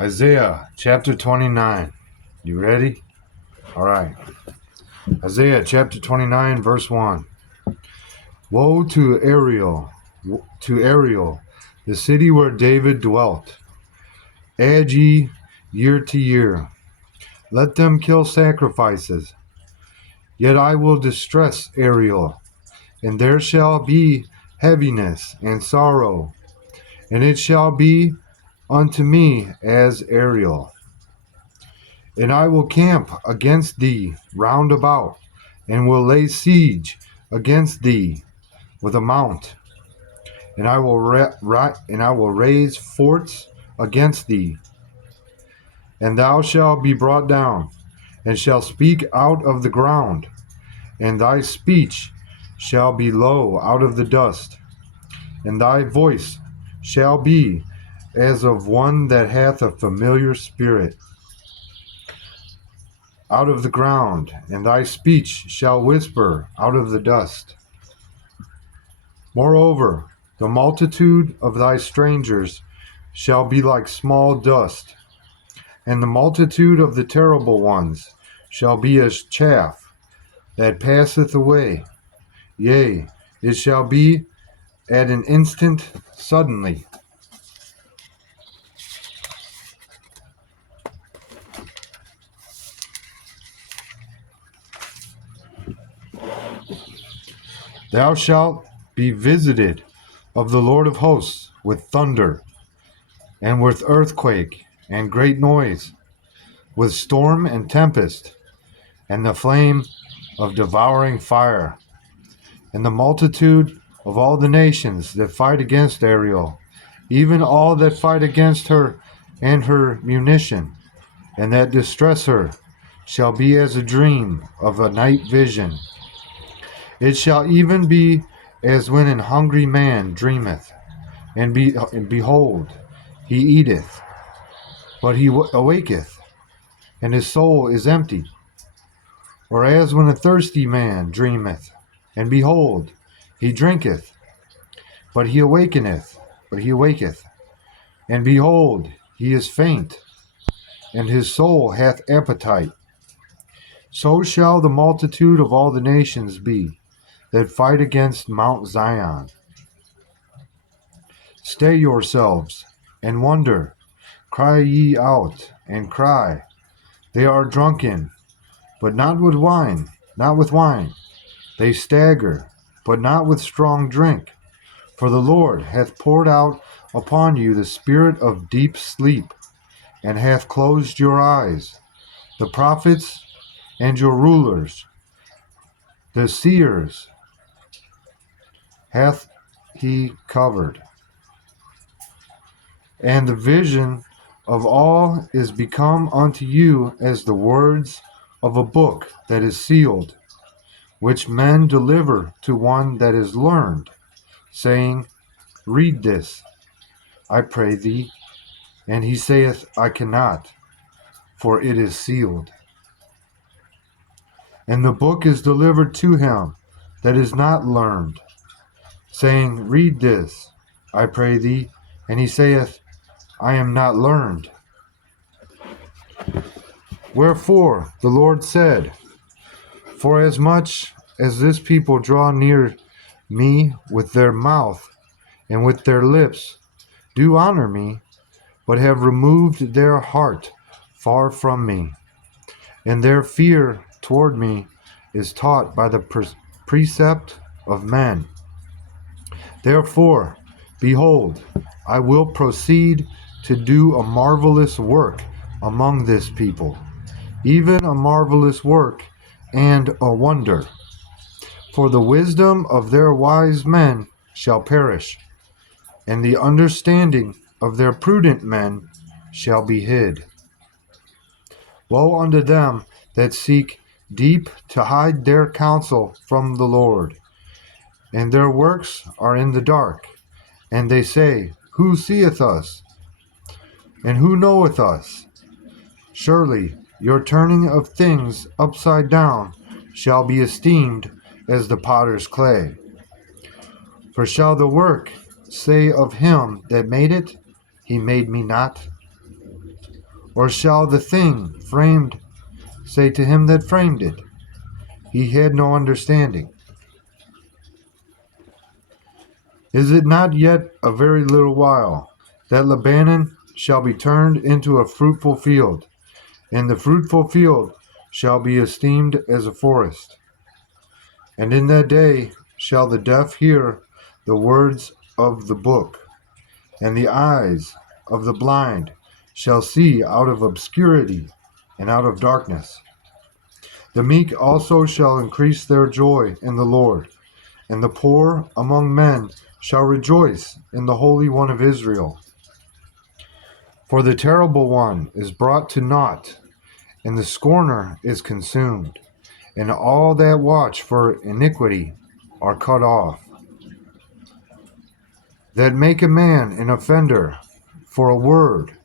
Isaiah chapter 29. You ready? All right. Isaiah chapter 29, verse 1. Woe to Ariel, the city where David dwelt. Add ye year to year. Let them kill sacrifices. Yet I will distress Ariel, and there shall be heaviness and sorrow, and it shall be unto me as Ariel. And I will camp against thee round about, and will lay siege against thee with a mount, and I will raise forts against thee, and thou shalt be brought down, and shalt speak out of the ground, and thy speech shall be low out of the dust, and thy voice shall be as of one that hath a familiar spirit out of the ground, and thy speech shall whisper out of the dust. Moreover, the multitude of thy strangers shall be like small dust, and the multitude of the terrible ones shall be as chaff that passeth away. Yea, it shall be at an instant suddenly. Thou shalt be visited of the Lord of hosts with thunder, and with earthquake and great noise, with storm and tempest, and the flame of devouring fire, and the multitude of all the nations that fight against Ariel, even all that fight against her and her munition, and that distress her, shall be as a dream of a night vision. It shall even be as when an hungry man dreameth, and behold, he eateth, but he awaketh, and his soul is empty. Or as when a thirsty man dreameth, and behold, he drinketh, but he awaketh, and behold, he is faint, and his soul hath appetite. So shall the multitude of all the nations be that fight against Mount Zion. Stay yourselves, and wonder. Cry ye out, and cry. They are drunken, but not with wine, They stagger, but not with strong drink. For the Lord hath poured out upon you the spirit of deep sleep, and hath closed your eyes. The prophets and your rulers, the seers, hath he covered. And the vision of all is become unto you as the words of a book that is sealed, which men deliver to one that is learned, saying, Read this, I pray thee. And he saith, I cannot, for it is sealed. And the book is delivered to him that is not learned, saying, Read this, I pray thee. And he saith, I am not learned. Wherefore the Lord said, Forasmuch as this people draw near me with their mouth and with their lips, do honor me, but have removed their heart far from me, and their fear toward me is taught by the precept of men. Therefore, behold, I will proceed to do a marvelous work among this people, even a marvelous work and a wonder. For the wisdom of their wise men shall perish, and the understanding of their prudent men shall be hid. Woe unto them that seek deep to hide their counsel from the Lord, and their works are in the dark, and they say, Who seeth us? And who knoweth us? Surely your turning of things upside down shall be esteemed as the potter's clay. For shall the work say of him that made it, he made me not? Or shall the thing framed say to him that framed it, he had no understanding? Is it not yet a very little while, that Lebanon shall be turned into a fruitful field, and the fruitful field shall be esteemed as a forest? And in that day shall the deaf hear the words of the book, and the eyes of the blind shall see out of obscurity and out of darkness. The meek also shall increase their joy in the Lord, and the poor among men shall rejoice in the Holy One of Israel. For the terrible one is brought to naught, and the scorner is consumed, and all that watch for iniquity are cut off. That make a man an offender for a word,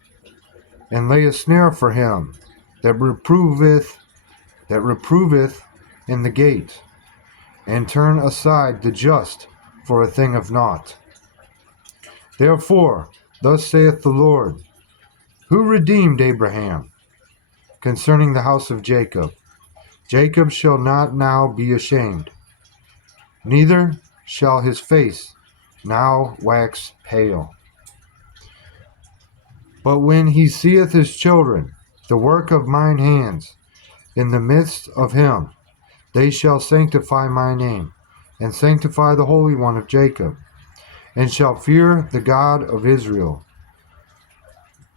and lay a snare for him that reproveth in the gate, and turn aside the just for a thing of naught. Therefore, thus saith the Lord, who redeemed Abraham, concerning the house of Jacob. Jacob shall not now be ashamed, neither shall his face now wax pale. But when he seeth his children, the work of mine hands, in the midst of him, they shall sanctify my name, and sanctify the Holy One of Jacob, and shall fear the God of Israel.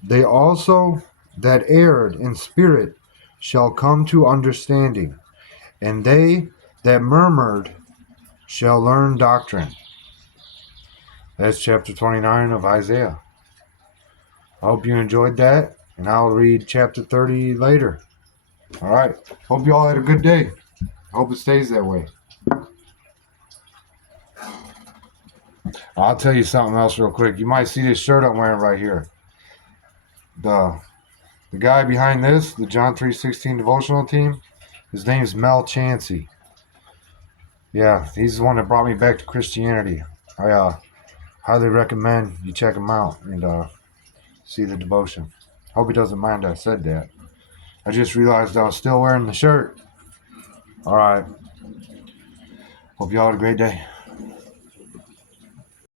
They also that erred in spirit shall come to understanding, and they that murmured shall learn doctrine. That's chapter 29 of Isaiah. I hope you enjoyed that, and I'll read chapter 30 later. All right. Hope you all had a good day. I hope it stays that way. I'll tell you something else real quick. You might see this shirt I'm wearing right here. The guy behind this, the John 3:16 devotional team, his name's Mel Chancey. Yeah, he's the one that brought me back to Christianity. I highly recommend you check him out and see the devotion. Hope he doesn't mind I said that. I just realized I was still wearing the shirt. All right. Hope you all had a great day.